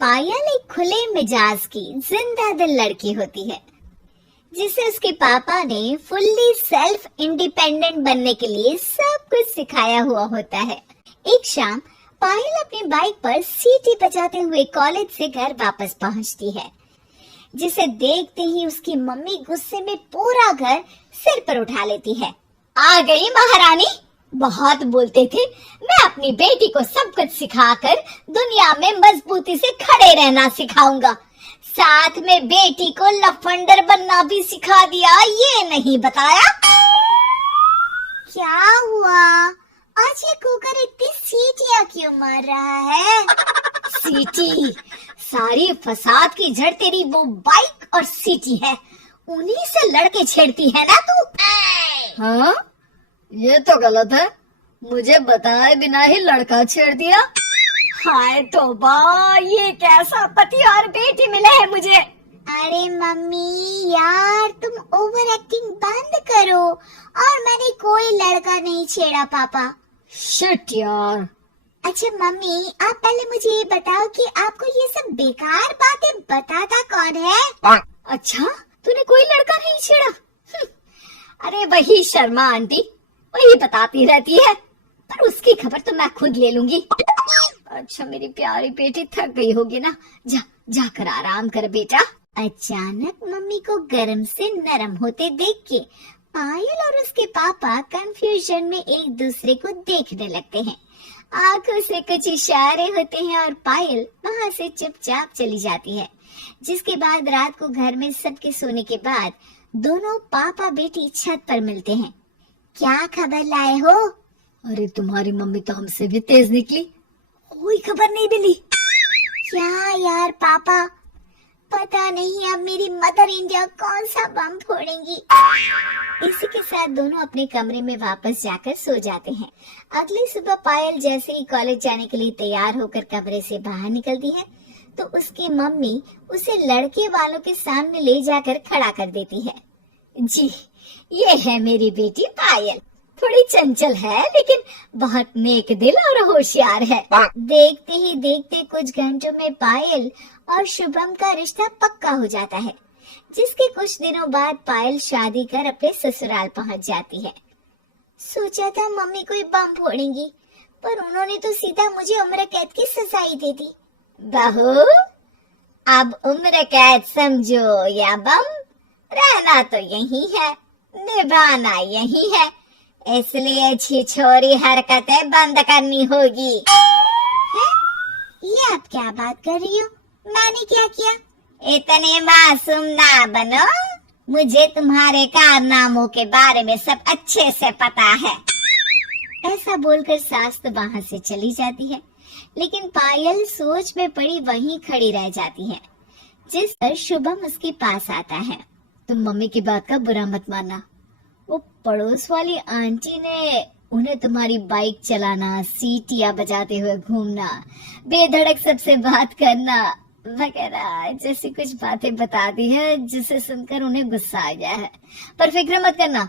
पायल एक खुले मिजाज की जिंदा दिल लड़की होती है जिसे उसके पापा ने फुल्ली सेल्फ इंडिपेंडेंट बनने के लिए सब कुछ सिखाया हुआ होता है। एक शाम पायल अपनी बाइक पर सीटी बजाते हुए कॉलेज से घर वापस पहुंचती है, जिसे देखते ही उसकी मम्मी गुस्से में पूरा घर सिर पर उठा लेती है। आ गई महारानी, बहुत बोलते थे मैं अपनी बेटी को सब कुछ सिखाकर दुनिया में मजबूती से खड़े रहना सिखाऊंगा, साथ में बेटी को लफंडर बनना भी सिखा दिया, ये नहीं बताया। क्या हुआ? आज ये कुकर इतनी सीटियां क्यों मार रहा है? सीटी? सारी फसाद की जड़ तेरी वो बाइक और सीटी है, उन्हीं से लड़के छेड़ती है ना तू? हाँ, ये तो गलत है, मुझे बताए बिना ही लड़का छेड़ दिया। हाय तौबा, ये कैसा पति और बेटी मिले हैं मुझे। अरे मम्मी यार, तुम ओवर एक्टिंग बंद करो, और मैंने कोई लड़का नहीं छेड़ा पापा। शिट यार। अच्छा मम्मी, आप पहले मुझे ये बताओ कि आपको ये सब बेकार बातें बताता कौन है? अच्छा, तूने कोई लड़का नहीं छेड़ा? अरे वही शर्मा आंटी, वही बताती रहती है, पर उसकी खबर तो मैं खुद ले लूंगी। अच्छा मेरी प्यारी बेटी, थक गई होगी ना, जा जाकर आराम कर बेटा। अचानक मम्मी को गर्म से नरम होते देख के पायल और उसके पापा कंफ्यूजन में एक दूसरे को देखने लगते हैं। आंखों से कुछ इशारे होते हैं और पायल वहाँ से चुपचाप चली जाती है। जिसके बाद रात को घर में सबके सोने के बाद दोनों पापा बेटी छत पर मिलते हैं। क्या खबर लाए हो? अरे तुम्हारी मम्मी तो हमसे भी तेज निकली, कोई खबर नहीं मिली। क्या यार पापा, पता नहीं अब मेरी मदर इंडिया कौन सा बम फोड़ेंगी। इसी के साथ दोनों अपने कमरे में वापस जाकर सो जाते हैं। अगली सुबह पायल जैसे ही कॉलेज जाने के लिए तैयार होकर कमरे से बाहर निकलती है तो उसकी मम्मी उसे लड़के वालों के सामने ले जाकर खड़ा कर देती है। जी, ये है मेरी बेटी पायल, थोड़ी चंचल है लेकिन बहुत नेक दिल और होशियार है। देखते ही देखते कुछ घंटों में पायल और शुभम का रिश्ता पक्का हो जाता है, जिसके कुछ दिनों बाद पायल शादी कर अपने ससुराल पहुंच जाती है। सोचा था मम्मी कोई बम फोड़ेंगी, पर उन्होंने तो सीधा मुझे उम्र कैद की सजा ही दे दी। बहू, अब उम्र कैद समझो या बम, रहना तो यही है, निभाना यही है, इसलिए छिछोरी हरकतें बंद करनी होगी। है? ये आप क्या बात कर रही हो? मैंने क्या किया? इतने मासूम ना बनो, मुझे तुम्हारे कारनामों के बारे में सब अच्छे से पता है। ऐसा बोलकर सास तो वहाँ से चली जाती है, लेकिन पायल सोच में पड़ी वहीं खड़ी रह जाती है। जिस पर शुभम उसके पास आता है। तुम मम्मी की बात का बुरा मत मानना, वो पड़ोस वाली आंटी ने उन्हें तुम्हारी बाइक चलाना, सीटियां बजाते हुए घूमना, बेधड़क सबसे बात करना वगैरह जैसी कुछ बातें बता दी है, जिसे सुनकर उन्हें गुस्सा आ गया है। पर फिक्र मत करना,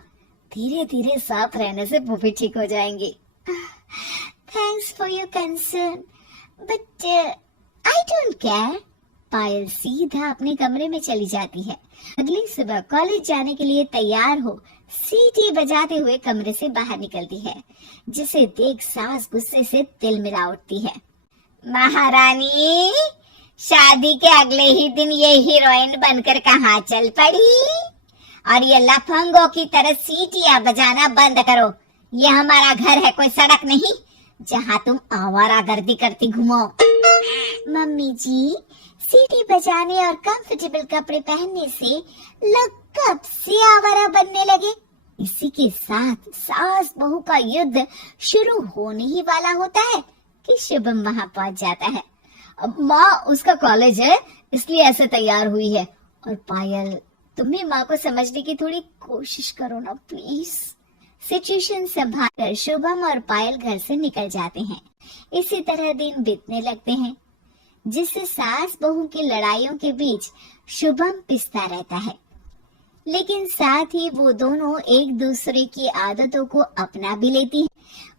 धीरे धीरे साथ रहने से वो भी ठीक हो जाएंगी। Thanks for your concern, but I don't care. Payal सीधा अपने कमरे में चली जाती है। अगली सुबह कॉलेज जाने के लिए तैयार हो सीटी बजाते हुए कमरे से बाहर निकलती है, जिसे देख सास गुस्से से तिल मिला उठती है। महारानी, शादी के अगले ही दिन ये हीरोइन बनकर कहाँ चल पड़ी? और ये लफंगों की तरह सीटियां बजाना बंद करो। ये हमारा घर है, कोई सड़क नहीं जहाँ तुम आवारागर्दी करती घूमो। मम्मी जी, सीटी बजाने और कंफर्टेबल कपड़े पहनने से लोग कब से आवारा बनने लगे। इसी के साथ सास बहू का युद्ध शुरू होने ही वाला होता है कि शुभम वहाँ पहुँच जाता है। अब माँ, उसका कॉलेज है इसलिए ऐसे तैयार हुई है। और पायल, तुम भी माँ को समझने की थोड़ी कोशिश करो ना प्लीज। सिचुएशन संभालकर शुभम और पायल घर से निकल जाते हैं। इसी तरह दिन बीतने लगते हैं, जिससे सास बहू की लड़ाइयों के बीच शुभम पिसता रहता है, लेकिन साथ ही वो दोनों एक दूसरे की आदतों को अपना भी लेती हैं।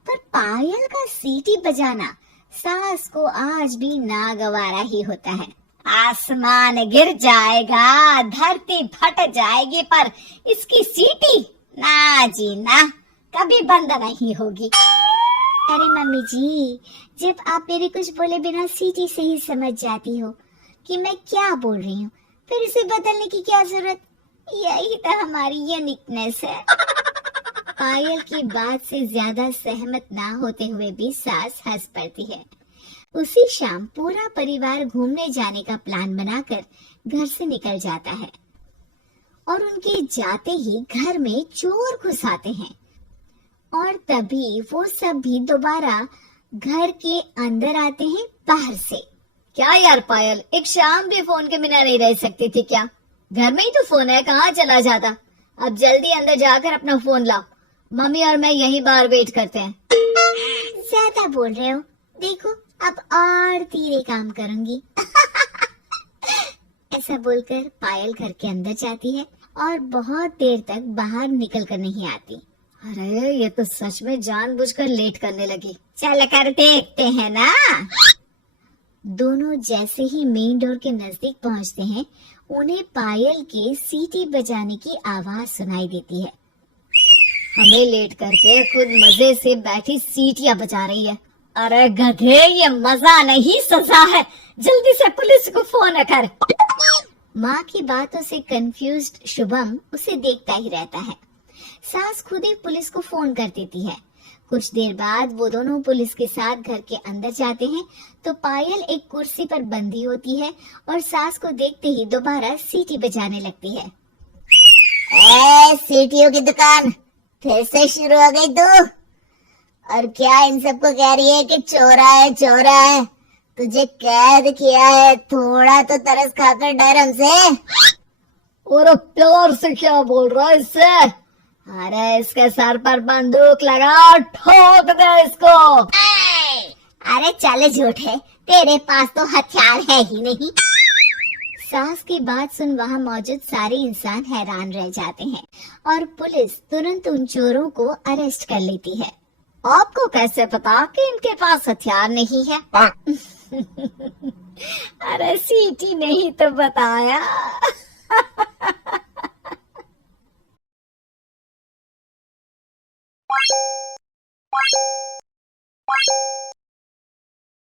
पर पायल का सीटी बजाना सास को आज भी नागवारा ही होता है। आसमान गिर जाएगा, धरती फट जाएगी, पर इसकी सीटी ना जी ना, कभी बंद नहीं होगी। अरे मम्मी जी, जब आप मेरे कुछ बोले बिना सीटी से ही समझ जाती हो कि मैं क्या बोल रही हूँ, फिर इसे बदलने की क्या जरूरत? यही तो हमारी यूनिकनेस है। पायल की बात से ज्यादा सहमत ना होते हुए भी सास हंस पड़ती है। उसी शाम पूरा परिवार घूमने जाने का प्लान बनाकर घर से निकल जाता है और उनके जाते ही घर में चोर घुस आते हैं और तभी वो सब भी दोबारा घर के अंदर आते हैं बाहर से। क्या यार पायल, एक शाम भी फोन के बिना नहीं रह सकती थी क्या? घर में ही तो फोन है, कहाँ चला जाता? अब जल्दी अंदर जाकर अपना फोन लाओ, मम्मी और मैं यहीं बाहर वेट करते हैं। ज्यादा बोल रहे हो, देखो अब और धीरे काम करूंगी। ऐसा बोलकर पायल घर के अंदर जाती है और बहुत देर तक बाहर निकल कर नहीं आती। अरे ये तो सच में जानबूझकर लेट करने लगी। चल कर देखते हैं ना। दोनों जैसे ही मेन डोर के नजदीक पहुंचते हैं, उन्हें पायल के सीटी बजाने की आवाज सुनाई देती है। हमें लेट करके खुद मजे से बैठी सीटियां बजा रही है। अरे गधे, ये मजा नहीं सजा है, जल्दी से पुलिस को फोन कर। माँ की बातों से कंफ्यूज्ड शुभम उसे देखता ही रहता है। सास खुद ही पुलिस को फोन कर देती है। कुछ देर बाद वो दोनों पुलिस के साथ घर के अंदर जाते हैं तो पायल एक कुर्सी पर बंधी होती है और सास को देखते ही दोबारा सीटी बजाने लगती है। सीटियों की दुकान फिर से शुरू हो गई तू? और क्या इन सबको कह रही है कि चोरा है चोरा है? तुझे कैद किया है, थोड़ा तो तरस खाकर डर हमसे। और प्यार से क्या बोल रहा है इससे? अरे इसके सर पर बंदूक लगा, ठोक दे इसको। अरे चल झूठे, तेरे पास तो हथियार है ही नहीं। सास की बात सुन वहाँ मौजूद सारे इंसान हैरान रह जाते हैं और पुलिस तुरंत उन चोरों को अरेस्ट कर लेती है। आपको कैसे पता कि इनके पास हथियार नहीं है? अरे सीटी नहीं तो बताया।